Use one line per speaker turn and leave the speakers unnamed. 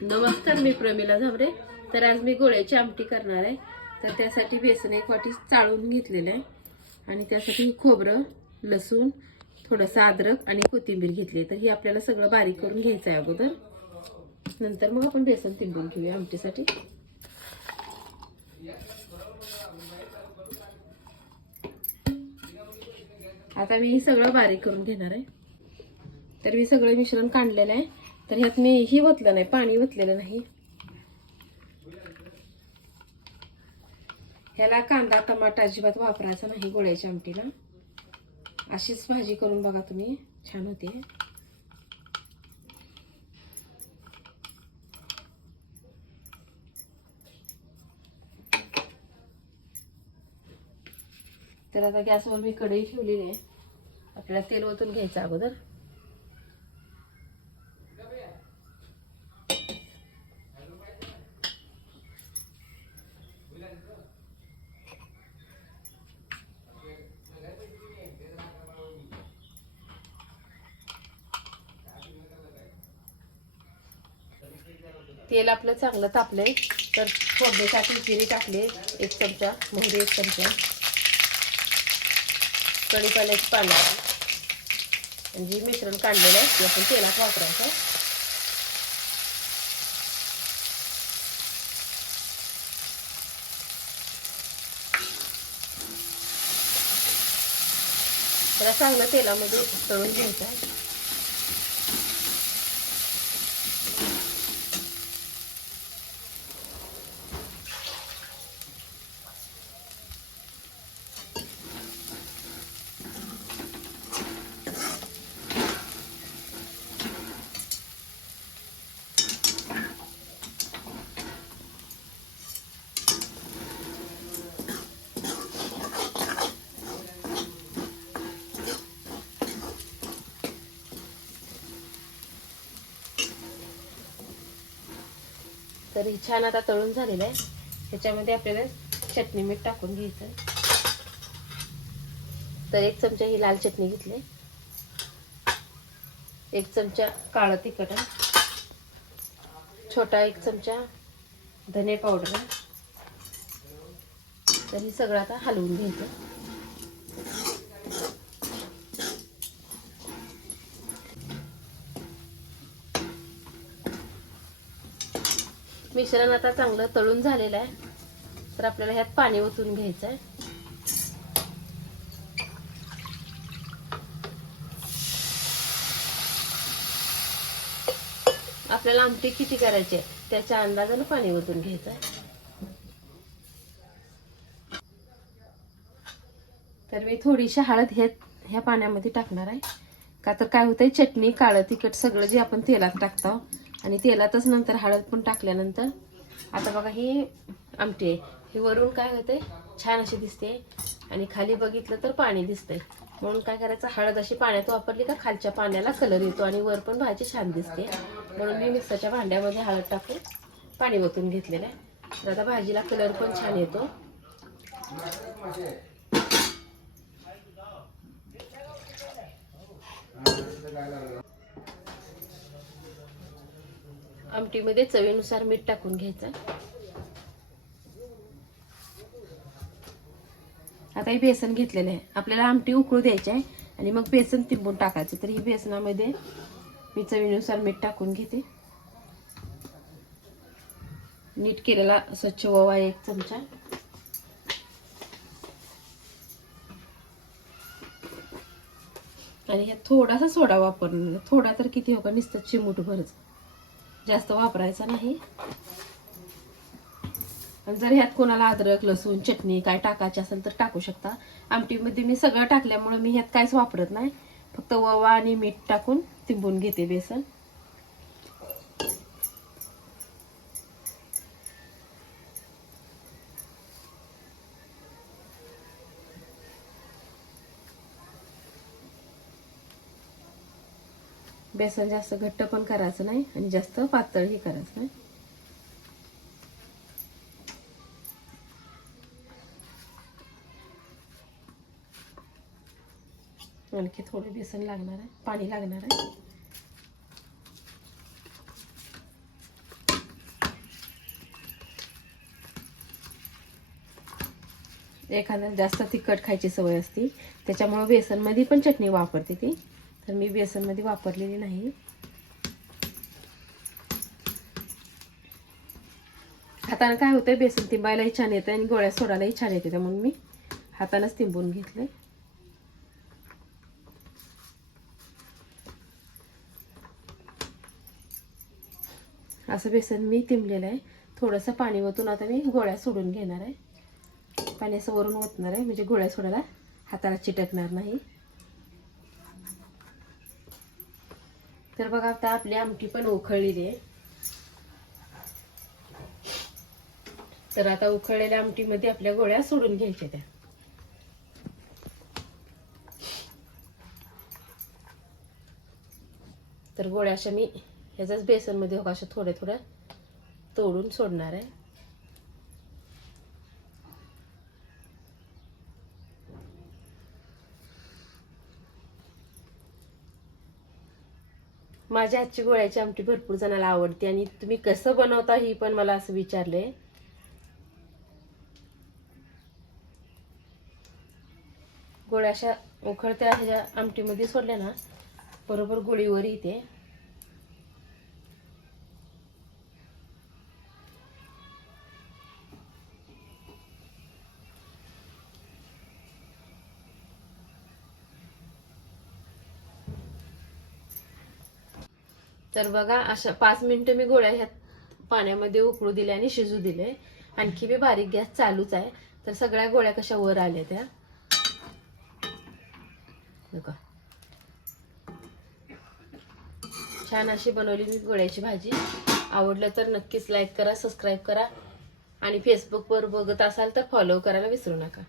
नमस्कार मी प्रमिला झाबरे. तर आज मी गोळ्याची आमटी करणार आहे. तर त्यासाठी बेसन एक वाटी चाळून घेतलेलं आहे. आणि त्यासाठी खोबरं लसूण थोडंसं अद्रक आणि कोथिंबीर घेतली तर हे आपल्याला सगळं बारीक करून घ्यायचं आहे अगोदर. नंतर मग आपण बेसन तिंबून घेऊया आमटीसाठी. आता मी हे सगळं बारीक करून घेणार आहे. तर मी सगळं मिश्रण काढलेलं आहे. तर ह्यात मी ही ओतलं नाही पाणी ओतलेलं नाही. ह्याला कांदा टमाटा अजिबात वापरायचा नाही गोळ्याच्या आमटीला. अशीच भाजी करून बघा तुम्ही छान होते. तर आता गॅसवर मी कढई ठेवलेली आहे. आपल्याला तेल ओतून घ्यायचं अगोदर. तेल आपलं चांगलं तापलंय. तर फोडणीसाठी जिरे टाकले एक चमचा मोहरी एक चमचा. कढीपाल्याची पानं. आणि जी मिश्रण काढलेलं आहे ते आपण तेलात वापरायचं. त्याला चांगलं तेलामध्ये तळून घ्यायचं. तर ही छान आता तळून झालेलं आहे. ह्याच्यामध्ये आपल्याला चटणी मीठ टाकून घ्यायचं. आहे तर एक चमचा ही लाल चटणी घेतली. एक चमचा काळं तिखट. आहे छोटा एक चमचा धने पावडर. तर हे सगळं आता हलवून घ्यायचं. मिश्रण आता चांगलं तळून झालेलं आहे. तर आपल्याला ह्यात पाणी ओतून घ्यायचं आहे आपल्याला आमटी किती करायची आहे? त्याच्या अंदाजानं पाणी ओतून घ्यायचं आहे तर मी थोडीशी हळद ह्या ह्या पाण्यामध्ये टाकणार आहे. का तर काय होतंय चटणी काळं तिखट सगळं जे आपण तेलात टाकतो आणि तेलातच नंतर हळद पण टाकल्यानंतर आता बघा ही आमटी आहे. ही वरून काय होते? छान अशी दिसते. आणि खाली बघितलं तर पाणी दिसतंय. म्हणून काय करायचं? हळद अशी पाण्यात वापरली का खालच्या पाण्याला कलर येतो आणि वर पण भाजी छान दिसते. म्हणून मी मिक्सरच्या भांड्यामध्ये हळद टाकून पाणी ओतून घेतलेलं आहे. तर आता भाजीला कलर पण छान येतो. आमटीमध्ये चवीनुसार मीठ टाकून घ्यायचं. आता हे बेसन घेतलेलं आहे. आपल्याला आमटी उकळू द्यायची आहे आणि मग बेसन तिंबून टाकायचं. तर ही बेसनामध्ये मी चवीनुसार मीठ टाकून घेते. नीट केलेला स्वच्छ ओवा एक चमचा. आणि ह्या थोडासा सोडा वापरणार. थोडा तर किती हो का नुसतं चिमूट भरच जास्त वापरायचा नाही. आणि जर ह्यात कोणाला अद्रक लसूण चटणी काय टाकायची असेल तर टाकू शकता. आमटीमध्ये मी सगळं टाकल्यामुळे मी ह्यात काहीच वापरत नाही. फक्त ओवा आणि मीठ टाकून तिंबून घेते बेसन. बेसन जास्त घट्ट पण करायचं नाही आणि जास्त पातळही करायचं नाही. आणखी थोडे बेसन लागणार आहे पाणी लागणार आहे. एखाद्या जास्त तिखट खायची सवय असते त्याच्यामुळे बेसनमध्ये पण चटणी वापरते ती. तर मी बेसनमध्ये वापरलेली नाही. हाताने काय होतंय बेसन तिंबायलाही छान येतं आणि गोळ्या सोडायलाही छान येते त्यामुळे मी हातानंच तिंबून घेतलंय. असं बेसन मी तिंबलेलं आहे. थोडंसं पाणी ओतून आता मी गोळ्या सोडून घेणार आहे. पाणी असं वरून ओतणार आहे म्हणजे गोळ्या सोडायला हाताला चिटकणार नाही. तर बघा आता आपली आमटी पण उखळलेली आहे. तर आता उखळलेल्या आमटीमध्ये आपल्या गोळ्या सोडून घ्यायच्या त्या. तर गोळ्या अशा मी ह्याच्याच बेसनमध्ये हो अशा थोड्या थोड्या तोडून सोडणार आहे. माझ्या आजची गोळ्याची आमटी भरपूर जणाला आवडते आणि तुम्ही कसं बनवता ही पण मला असं विचारले. गोळ्या अशा उखळत्या ह्याच्या आमटीमध्ये सोडल्या ना बरोबर गोळीवर येते. तर बघा अशा पाच मिनटं मी गोळ्या ह्या पाण्यामध्ये उकळू दिले आणि शिजू दिले. आणखी बी बारीक गॅस चालूच आहे. तर सगळ्या गोळ्या कशा वर आल्या त्या? बघा. छान अशी बनवली मी गोळ्याची भाजी. आवडलं तर नक्कीच लाईक करा सबस्क्राईब करा. आणि फेसबुकवर बघत असाल तर फॉलो करायला विसरू नका.